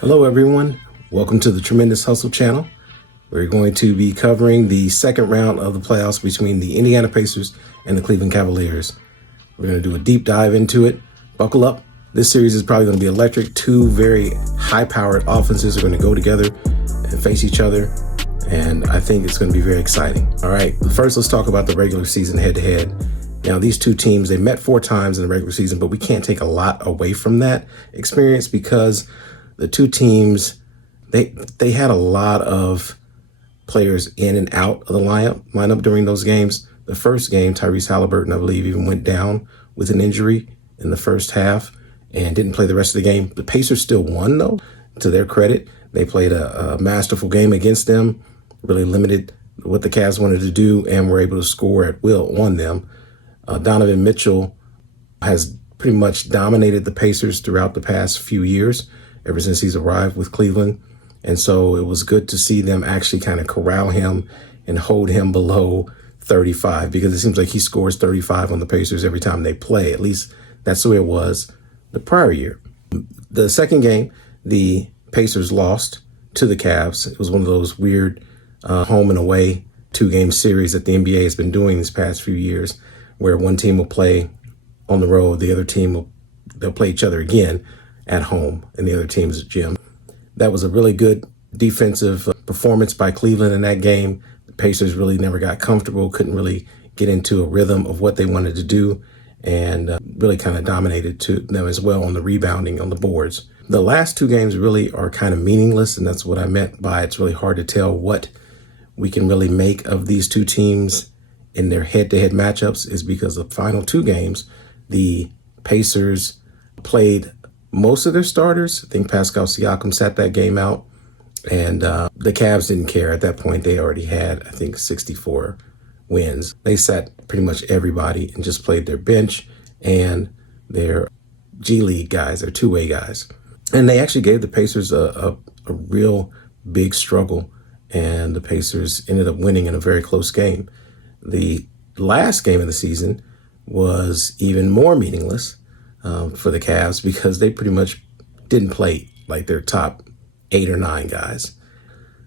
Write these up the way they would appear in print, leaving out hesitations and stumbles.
Hello everyone, welcome to the Tremendous Hustle channel. We're going to be covering the second round of the playoffs between the Indiana Pacers and the Cleveland Cavaliers. We're going to do a deep dive into it. Buckle up. This series is probably going to be electric. Two very high-powered offenses are going to go together and face each other, and I think it's going to be very exciting. All right, first let's talk about the regular season head-to-head. Now, these two teams, they met 4 times in the regular season, but we can't take a lot away from that experience because the two teams, they had a lot of players in and out of the lineup during those games. The first game, Tyrese Haliburton, I believe, even went down with an injury in the first half and didn't play the rest of the game. The Pacers still won, though, to their credit. They played a masterful game against them, really limited what the Cavs wanted to do, and were able to score at will on them. Donovan Mitchell has pretty much dominated the Pacers throughout the past few years, ever since he's arrived with Cleveland. And so it was good to see them actually kind of corral him and hold him below 35, because it seems like he scores 35 on the Pacers every time they play. At least that's the way it was the prior year. The second game, the Pacers lost to the Cavs. It was one of those weird home and away 2-game series that the NBA has been doing these past few years, where one team will play on the road, the other team they'll play each other again at home, and the other team's gym. That was a really good defensive performance by Cleveland in that game. The Pacers really never got comfortable, couldn't really get into a rhythm of what they wanted to do, and really kind of dominated to them as well on the rebounding on the boards. The last 2 games really are kind of meaningless, and that's what I meant by it's really hard to tell what we can really make of these two teams in their head-to-head matchups, is because the final 2 games, the Pacers played most of their starters. I think Pascal Siakam sat that game out, and the Cavs didn't care at that point. They already had, I think, 64 wins. They sat pretty much everybody and just played their bench and their G League guys, their two-way guys. And they actually gave the Pacers a real big struggle, and the Pacers ended up winning in a very close game. The last game of the season was even more meaningless for the Cavs, because they pretty much didn't play like their top 8 or 9 guys.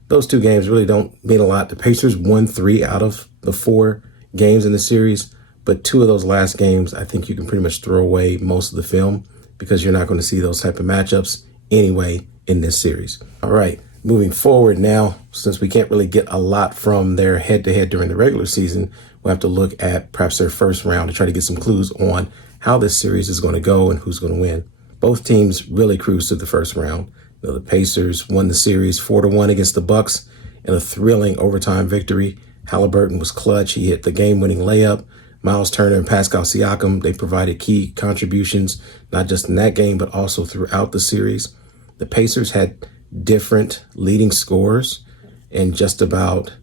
Those 2 games really don't mean a lot. The Pacers won 3 out of the 4 games in the series, but 2 of those last games, I think you can pretty much throw away most of the film, because you're not going to see those type of matchups anyway in this series. All right, moving forward now, since we can't really get a lot from their head-to-head during the regular season, we'll have to look at perhaps their first round to try to get some clues on how this series is going to go and who's going to win. Both teams really cruised to the first round. The Pacers won the series 4-1 against the Bucks in a thrilling overtime victory. Haliburton was clutch. He hit the game-winning layup. Myles Turner and Pascal Siakam, they provided key contributions, not just in that game, but also throughout the series. The Pacers had different leading scorers in just about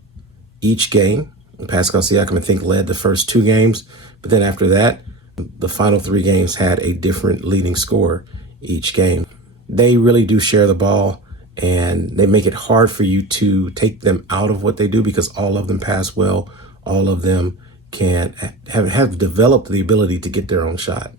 each game. Pascal Siakam, I think, led the first 2 games, but then after that, the final 3 games had a different leading scorer each game. They really do share the ball, and they make it hard for you to take them out of what they do, because all of them pass well. All of them can have developed the ability to get their own shot.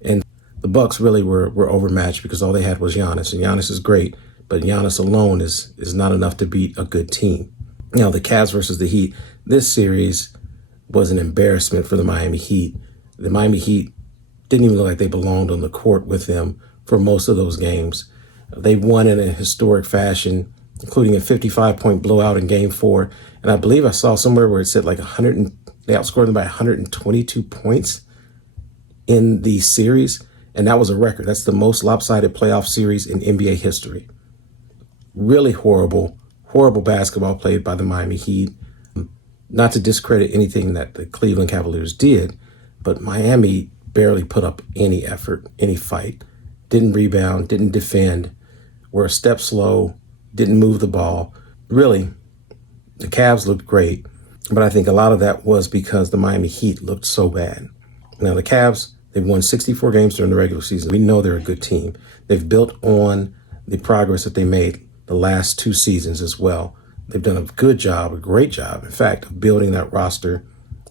And the Bucks really were overmatched, because all they had was Giannis, and Giannis is great, but Giannis alone is not enough to beat a good team. Now, the Cavs versus the Heat, this series was an embarrassment for the Miami Heat. The Miami Heat didn't even look like they belonged on the court with them for most of those games. They won in a historic fashion, including a 55-point blowout in Game 4. And I believe I saw somewhere where it said like they outscored them by 122 points in the series. And that was a record. That's the most lopsided playoff series in NBA history. Really horrible basketball played by the Miami Heat. Not to discredit anything that the Cleveland Cavaliers did, but Miami barely put up any effort, any fight. Didn't rebound, didn't defend, were a step slow, didn't move the ball. Really, the Cavs looked great, but I think a lot of that was because the Miami Heat looked so bad. Now, the Cavs, they've won 64 games during the regular season. We know they're a good team. They've built on the progress that they made the last 2 seasons as well. They've done a good job, a great job, in fact, of building that roster.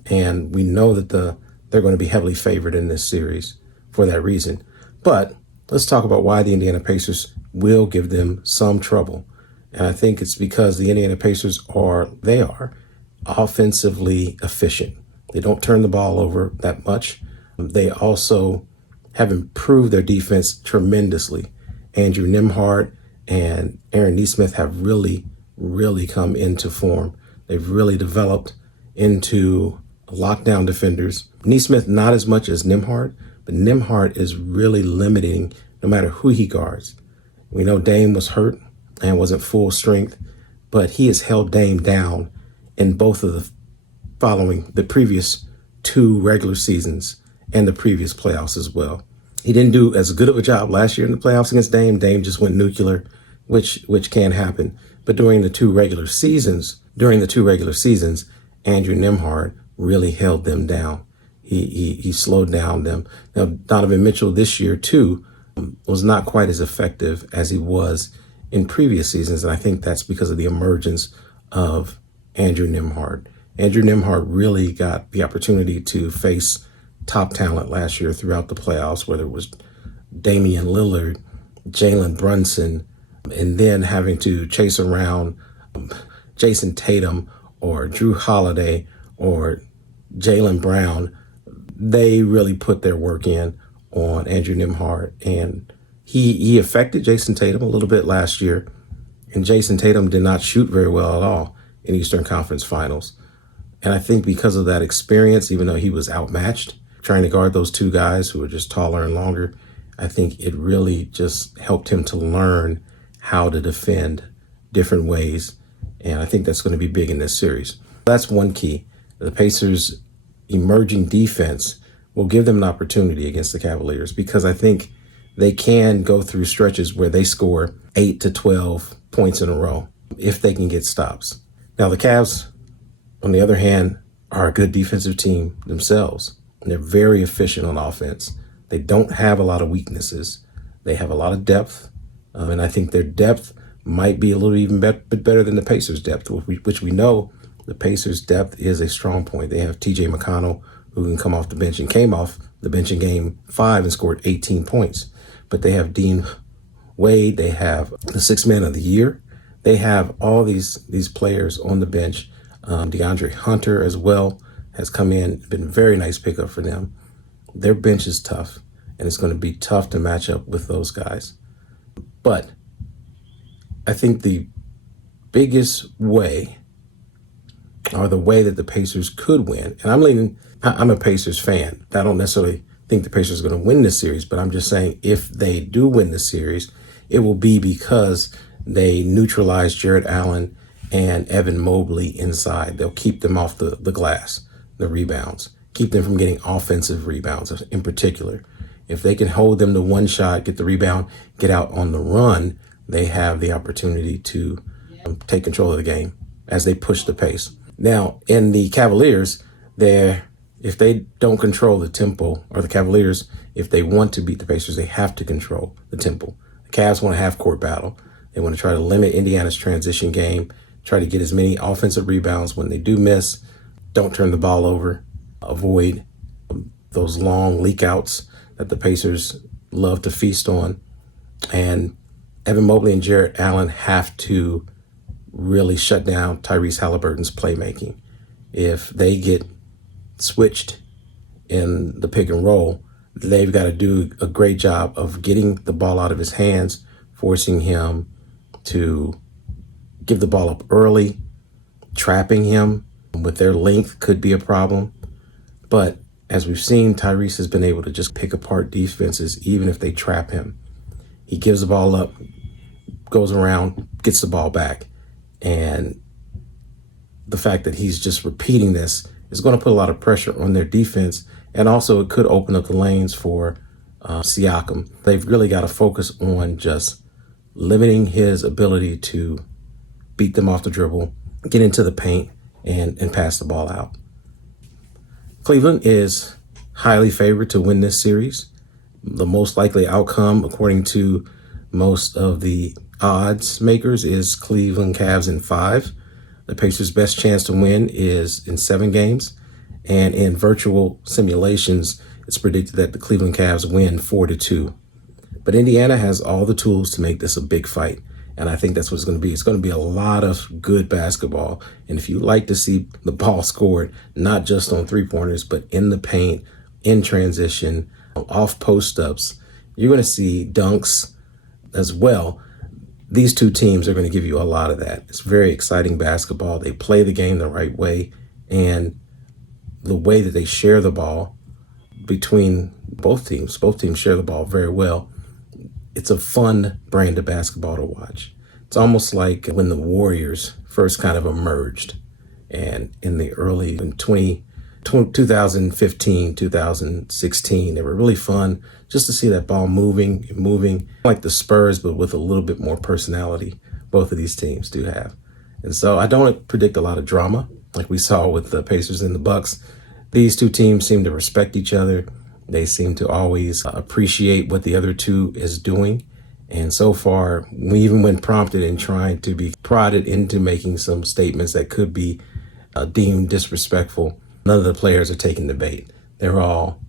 And we know that they're going to be heavily favored in this series for that reason. But let's talk about why the Indiana Pacers will give them some trouble. And I think it's because the Indiana Pacers are offensively efficient. They don't turn the ball over that much. They also have improved their defense tremendously. Andrew Nembhard and Aaron Nesmith have really, really come into form. They've really developed into lockdown defenders. Nesmith, not as much as Nembhard, but Nembhard is really limiting no matter who he guards. We know Dame was hurt and wasn't full strength, but he has held Dame down in both of the previous 2 regular seasons and the previous playoffs as well. He didn't do as good of a job last year in the playoffs against Dame. Dame just went nuclear, which can happen. But during the two regular seasons, Andrew Nembhard really held them down. He slowed down them. Now, Donovan Mitchell this year, too, was not quite as effective as he was in previous seasons. And I think that's because of the emergence of Andrew Nembhard. Andrew Nembhard really got the opportunity to face top talent last year throughout the playoffs, whether it was Damian Lillard, Jalen Brunson, and then having to chase around Jason Tatum or Drew Holiday or Jaylen Brown. They really put their work in on Andrew Nembhard, and he affected Jason Tatum a little bit last year, and Jason Tatum did not shoot very well at all in Eastern Conference Finals. And I think because of that experience, even though he was outmatched, trying to guard those 2 guys who are just taller and longer, I think it really just helped him to learn how to defend different ways. And I think that's going to be big in this series. That's one key. The Pacers' emerging defense will give them an opportunity against the Cavaliers, because I think they can go through stretches where they score 8 to 12 points in a row if they can get stops. Now, the Cavs, on the other hand, are a good defensive team themselves. And they're very efficient on offense. They don't have a lot of weaknesses. They have a lot of depth. And I think their depth might be a little even bit better than the Pacers' depth, which we know the Pacers' depth is a strong point. They have TJ McConnell, who can come off the bench and came off the bench in game 5 and scored 18 points. But they have Dean Wade. They have the 6th man of the year. They have all these players on the bench. DeAndre Hunter as well has come in, been a very nice pickup for them. Their bench is tough, and it's going to be tough to match up with those guys. But I think the biggest way, or the way that the Pacers could win, and I'm a Pacers fan. I don't necessarily think the Pacers are going to win this series, but I'm just saying if they do win the series, it will be because they neutralize Jarrett Allen and Evan Mobley inside. They'll keep them off the glass, the rebounds, keep them from getting offensive rebounds in particular. If they can hold them to one shot, get the rebound, get out on the run, they have the opportunity to take control of the game as they push the pace. Now, in the Cavaliers, if they don't control the tempo, or the Cavaliers, if they want to beat the Pacers, they have to control the tempo. The Cavs want a half-court battle. They want to try to limit Indiana's transition game, try to get as many offensive rebounds when they do miss. Don't turn the ball over. Avoid those long leakouts that the Pacers love to feast on. And Evan Mobley and Jarrett Allen have to really shut down Tyrese Haliburton's playmaking. If they get switched in the pick and roll, they've got to do a great job of getting the ball out of his hands, forcing him to give the ball up early, trapping him with their length could be a problem. But as we've seen, Tyrese has been able to just pick apart defenses even if they trap him. He gives the ball up, goes around, gets the ball back. And the fact that he's just repeating this is going to put a lot of pressure on their defense. And also it could open up the lanes for Siakam. They've really got to focus on just limiting his ability to beat them off the dribble, get into the paint, and pass the ball out. Cleveland is highly favored to win this series. The most likely outcome, according to most of the odds makers, is Cleveland Cavs in 5. The Pacers' best chance to win is in 7 games. And in virtual simulations, it's predicted that the Cleveland Cavs win 4-2. But Indiana has all the tools to make this a big fight. And I think that's what it's going to be. It's going to be a lot of good basketball. And if you like to see the ball scored, not just on three-pointers, but in the paint, in transition, off post-ups, you're going to see dunks as well. These two teams are going to give you a lot of that. It's very exciting basketball. They play the game the right way. And the way that they share the ball between both teams share the ball very well. It's a fun brand of basketball to watch. It's almost like when the Warriors first kind of emerged, and in the early 2015, 2016, they were really fun just to see that ball moving like the Spurs, but with a little bit more personality. Both of these teams do have. And so I don't predict a lot of drama like we saw with the Pacers and the Bucks. These two teams seem to respect each other. They seem to always appreciate what the other two is doing. And so far, even when prompted and trying to be prodded into making some statements that could be deemed disrespectful, none of the players are taking the bait. They're all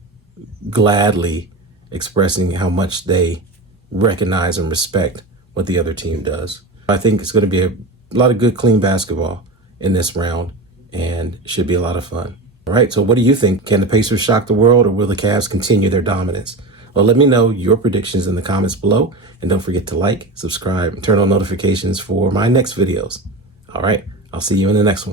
gladly expressing how much they recognize and respect what the other team does. I think it's going to be a lot of good, clean basketball in this round, and should be a lot of fun. All right, so what do you think? Can the Pacers shock the world, or will the Cavs continue their dominance? Well, let me know your predictions in the comments below, and don't forget to like, subscribe, and turn on notifications for my next videos. All right, I'll see you in the next one.